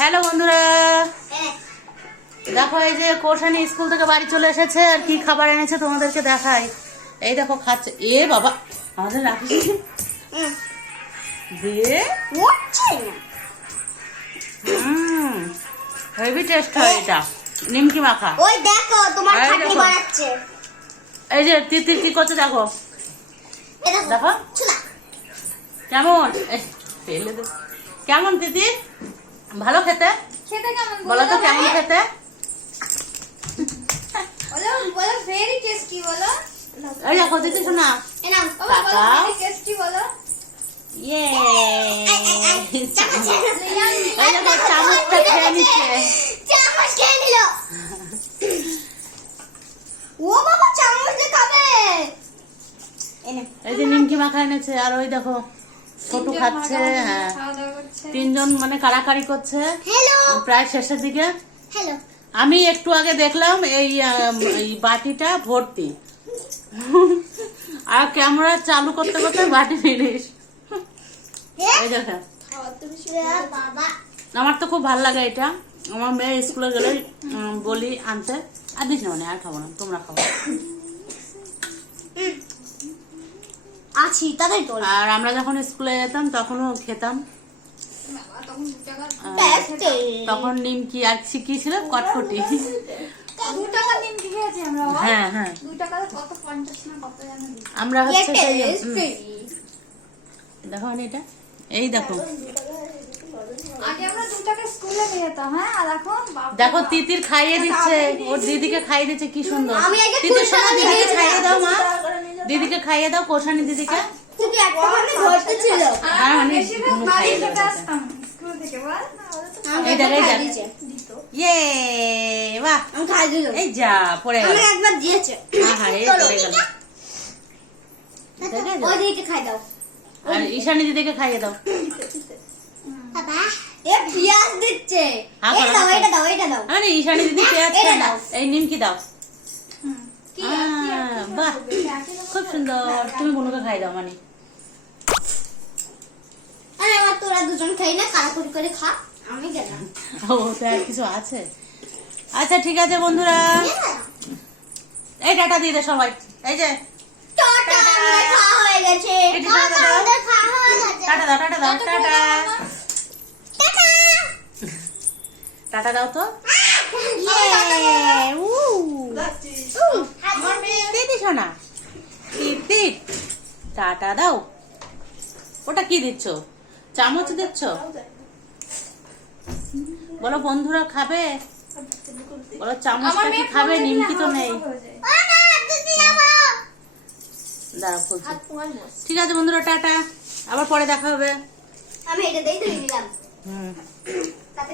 Hello বন্ধুরা, দেখো এই যে কোষানি স্কুল থেকে বাড়ি চলে এসেছে আর কি খাবার এনেছে তোমাদেরকে দেখাই। এই দেখো খাচ্ছে। এ বাবা, আমাদের রাখিস দে। হেভি টেস্ট হয় এটা, নিমকি মাখা। ওই দেখো তোমার চাটনি বানাচ্ছে। এই যে তিতির কি করছে দেখো, দেখো কেমন ফেলে দে। কেমন তিতির? ভালো খেতে? খেতে কেমন বলো তো কেমন খেতে? বলো বলো ভেরি টেস্টি বলো। এই দেখো তিতির শোনা, এই নাও বাবা বলো ভেরি টেস্টি বলো। ইয়ে এই চামচ দেখো চামচটা খেয়ে নিচ্ছে। চামচ খেয়ে নিল। ও বাবা চামচ দিয়ে খাবে। এই যে নিমকি মাখা এনেছে আর ওই দেখো ছোট খাচ্ছে। হ্যাঁ, তিনজন মানে কারাকারি করছে। হ্যালো প্রায় শেষের দিকে। হ্যালো আমি একটু আগে দেখলাম এই বাটিটা ভর্তি, আর ক্যামেরা চালু করতে করতে বাটি ফিনিশ। এই দেখো, বাবা আমার তো খুব ভালো লাগে এটা। আমার মেয়ে স্কুলে গেলে বলি আনতে, আর দিস না মানে আর খাবো না, তোমরা খাবো। আছি তাদের তো আর আমরা যখন স্কুলে যেতাম তখনও খেতাম। তখন নিমকি আর কি ছিল, কটকটি। 2 টাকা নিমকি খেয়েছি আমরা। হ্যাঁ হ্যাঁ, 2 টাকা কত 50 না কত জানো দিই। আমরা হচ্ছে সেই দেখো এটা, এই দেখো আগে আমরা 2 টাকা স্কুলে যেতাম। হ্যাঁ আর এখন দেখো তিতির খাইয়ে দিচ্ছে, ওর দিদিকে খাইয়ে দিচ্ছে, কি সুন্দর। আমি আগে তিতির খুশি শোনা, হয়ে দিদিকে গেছিলাম। খাইয়ে দাও মা, দিদিকে খাইয়ে দাও, কোষানি দিদিকে। তুমি একটা মানে ধরতে ছিল। আর মানে বেশিরভাগ গুনু বাড়ি খাইয়ে থেকে দেবে। আসতাম স্কুল থেকে বল না ওরা তো এই দেখ, এই দেখ। ইয়ে বাহ, আমি খাই দিলাম। এই যা পড়ে গেল। আমি একবার দিয়েছে। আহা রে পড়ে গেল। দেখে ওই দিকে খাই দাও। আর ঈশানী দিদিকে খাইয়ে দাও। বাবা এ পেঁয়াজ দিচ্ছে। হ্যাঁ, এটা দাও এটা দাও এটা দাও। আরে ঈশানী দিদি পেঁয়াজ এটা খায় না, দাও। এই নিমকি দাও। কি বাহ, খুব সুন্দর। তুমি বুনুকে খাই দাও মানে। আরে আমার তোরা দুজন খাই না, কারাকুরি করে খা। আমি গেলাম। ও তো আর কিছু আছে। আচ্ছা ঠিক আছে বন্ধুরা, এই টাটা দিয়ে দে সবাই। এই যে টাটা আমাদের খাওয়া হয়ে গেছে। এটা টাটা দাও। আমাদের খাওয়া হয়ে গেছে। টাটা দাও, টাটা দাও, টাটা টাটা। টাটা দাও তো। আমার মেয়ে দিদি শোনা, দিদি টাটা দাও। ওটা কি দিচ্ছ, চামচ দিচ্ছ? বলো বন্ধুরা খাবে, বলো চামচটা কি খাবে, নিমকি তো নেই। দাঁড়াও বলছি। ঠিক আছে বন্ধুরা, টাটা, আবার পরে দেখা হবে। আমি এটা দিয়ে দিলাম। হুম।